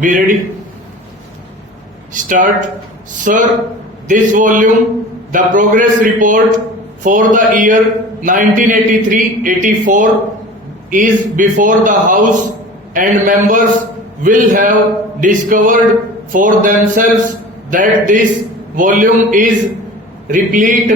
Be ready. Start. Sir, this volume, the progress report for the year 1983-84 is before the House and members will have discovered for themselves that this volume is replete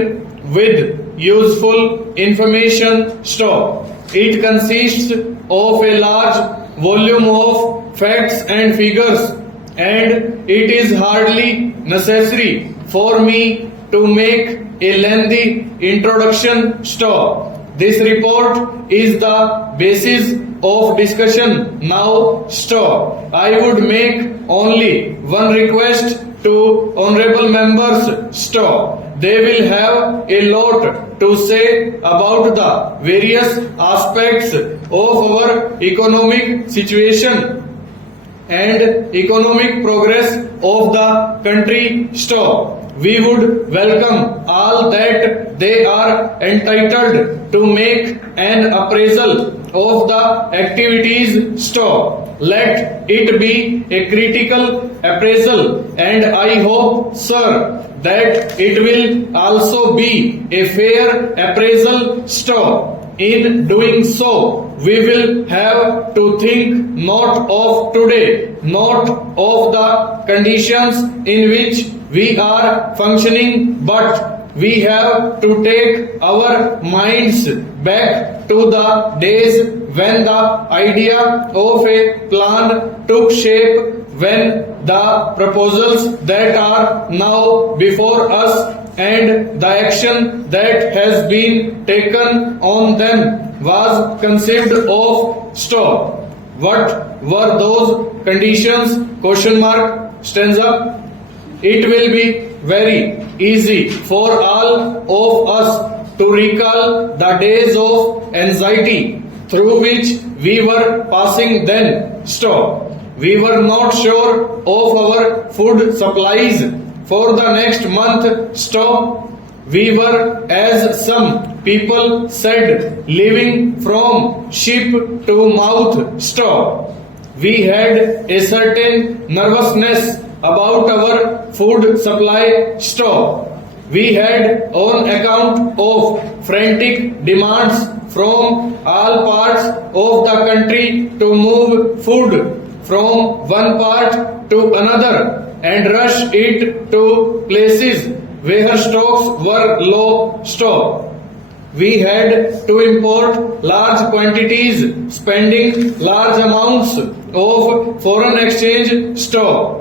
with useful information stock. It consists of a large volume of facts and figures, and it is hardly necessary for me to make a lengthy introduction stock. This report is the basis of discussion now stock. I would make only one request to honorable members stock. They will have a lot to say about the various aspects of our economic situation and economic progress of the country stock. We would welcome all that they are entitled to make an appraisal of the activities stock. Let it be a critical appraisal, and I hope, sir, that it will also be a fair appraisal stock. In doing so, we will have to think not of today, not of the conditions in which we are functioning, but we have to take our minds back to the days when the idea of a plan took shape, when the proposals that are now before us and the action that has been taken on them was conceived of stock. What were those conditions? Question mark, stanza. It will be very easy for all of us to recall the days of anxiety through which we were passing then. Stop. We were not sure of our food supplies for the next month. Stop. We were, as some people said, living from ship to mouth. Stop. We had a certain nervousness about our food supply. Stop. We had, on account of frantic demands from all parts of the country to move food from one part to another and rush it to places where stocks were low. Stop. We had to import large quantities, spending large amounts of foreign exchange. Stop.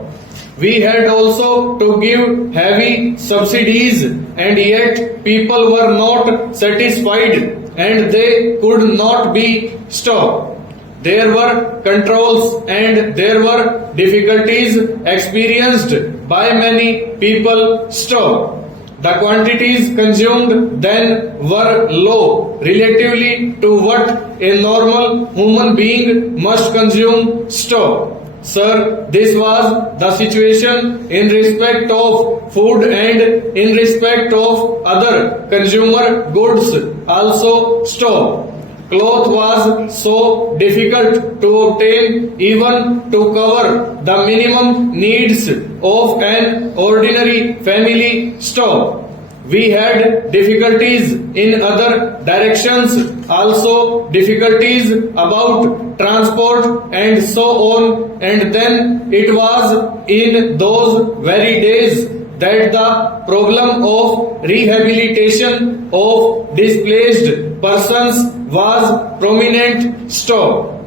We had also to give heavy subsidies, and yet people were not satisfied and they could not be stopped. There were controls and there were difficulties experienced by many people. Stop. The quantities consumed then were low relatively to what a normal human being must consume. Stop. Sir, this was the situation in respect of food and in respect of other consumer goods also. Stop. Cloth was so difficult to obtain even to cover the minimum needs of an ordinary family. Stop. We had difficulties in other directions, also difficulties about transport and so on, and then it was in those very days that the problem of rehabilitation of displaced persons was prominent. Stop.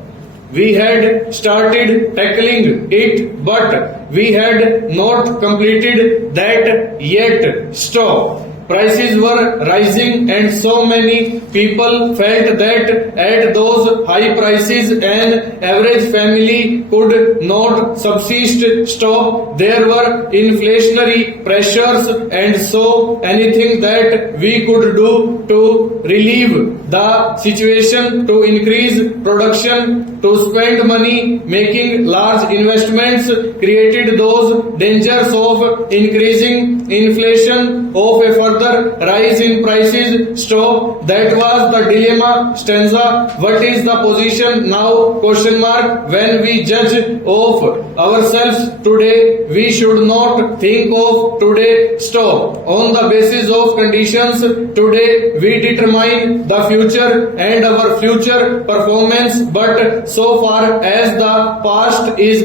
We had started tackling it, but we had not completed that yet. Stop. Prices were rising and so many people felt that at those high prices an average family could not subsist. Stop. There were inflationary pressures, and so anything that we could do to relieve the situation, to increase production, to spend money making large investments, created those dangers of increasing inflation, of a further further rise in prices. Stop. That was the dilemma stanza. What is the position now? Question mark. When we judge of ourselves today, we should not think of today. Stop. On the basis of conditions today, we determine the future and our future performance, but so far as the past is